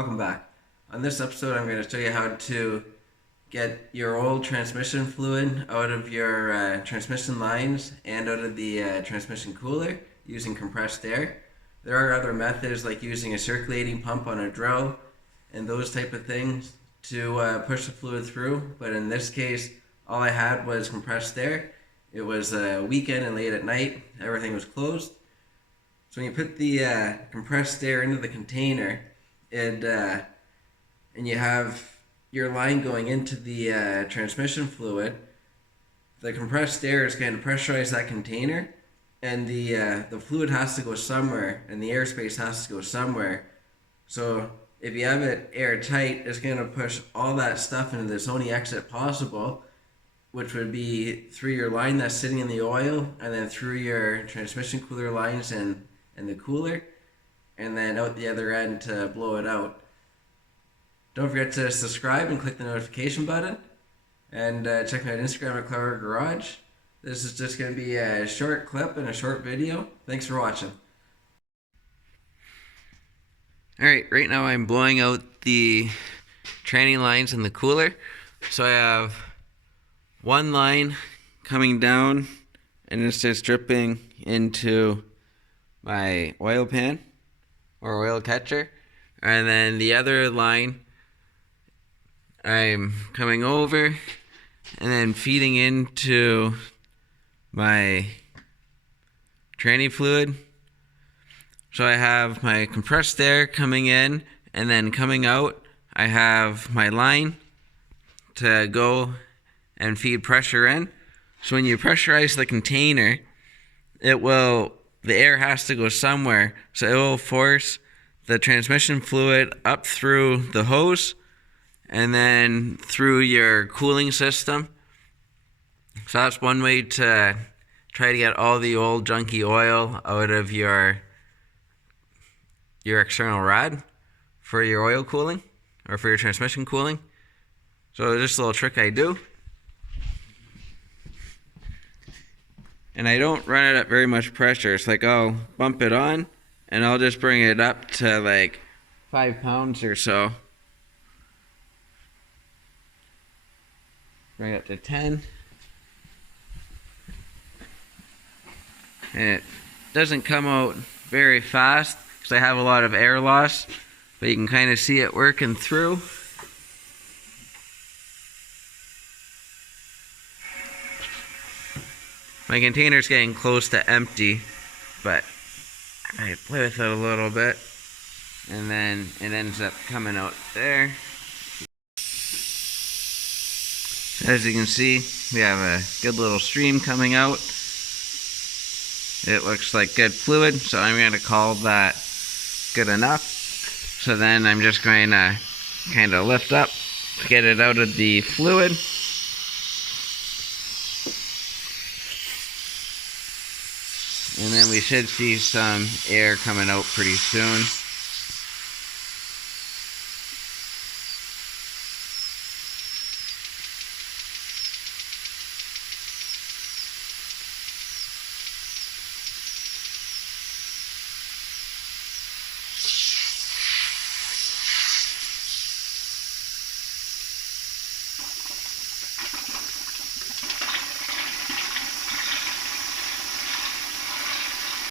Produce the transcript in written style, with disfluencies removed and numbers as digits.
Welcome back. On this episode, I'm going to show you how to get your old transmission fluid out of your transmission lines and out of the transmission cooler using compressed air. There are other methods like using a circulating pump on a drill and those type of things to push the fluid through, but in this case, all I had was compressed air. It was a weekend and late at night. Everything was closed. So when you put the compressed air into the container, and you have your line going into the transmission fluid, the compressed air is going to pressurize that container, and the fluid has to go somewhere, and the airspace has to go somewhere. So if you have it airtight, it's going to push all that stuff into this only exit possible, which would be through your line that's sitting in the oil, and then through your transmission cooler lines and the cooler, and then out the other end to blow it out. Don't forget to subscribe and click the notification button, and check me out on Instagram at Clargo Garage. This is just going to be a short clip and a short video. Thanks for watching. Alright, right now I'm blowing out the training lines in the cooler. So I have one line coming down and it's just dripping into my oil pan or oil catcher, and then the other line I'm coming over and then feeding into my training fluid. So I have my compressed air coming in, and then coming out I have my line to go and feed pressure in. So when you pressurize the container, the air has to go somewhere, so it will force the transmission fluid up through the hose and then through your cooling system. So that's one way to try to get all the old junky oil out of your external rod for your oil cooling or for your transmission cooling. So just a little trick I do. And I don't run it at very much pressure. It's like I'll bump it on and I'll just bring it up to like 5 pounds or so. Bring it up to 10. And it doesn't come out very fast because I have a lot of air loss, but you can kind of see it working through. My container's getting close to empty, but I play with it a little bit, and then it ends up coming out there. As you can see, we have a good little stream coming out. It looks like good fluid, so I'm going to call that good enough. So then I'm just going to kind of lift up to get it out of the fluid. And then we should see some air coming out pretty soon.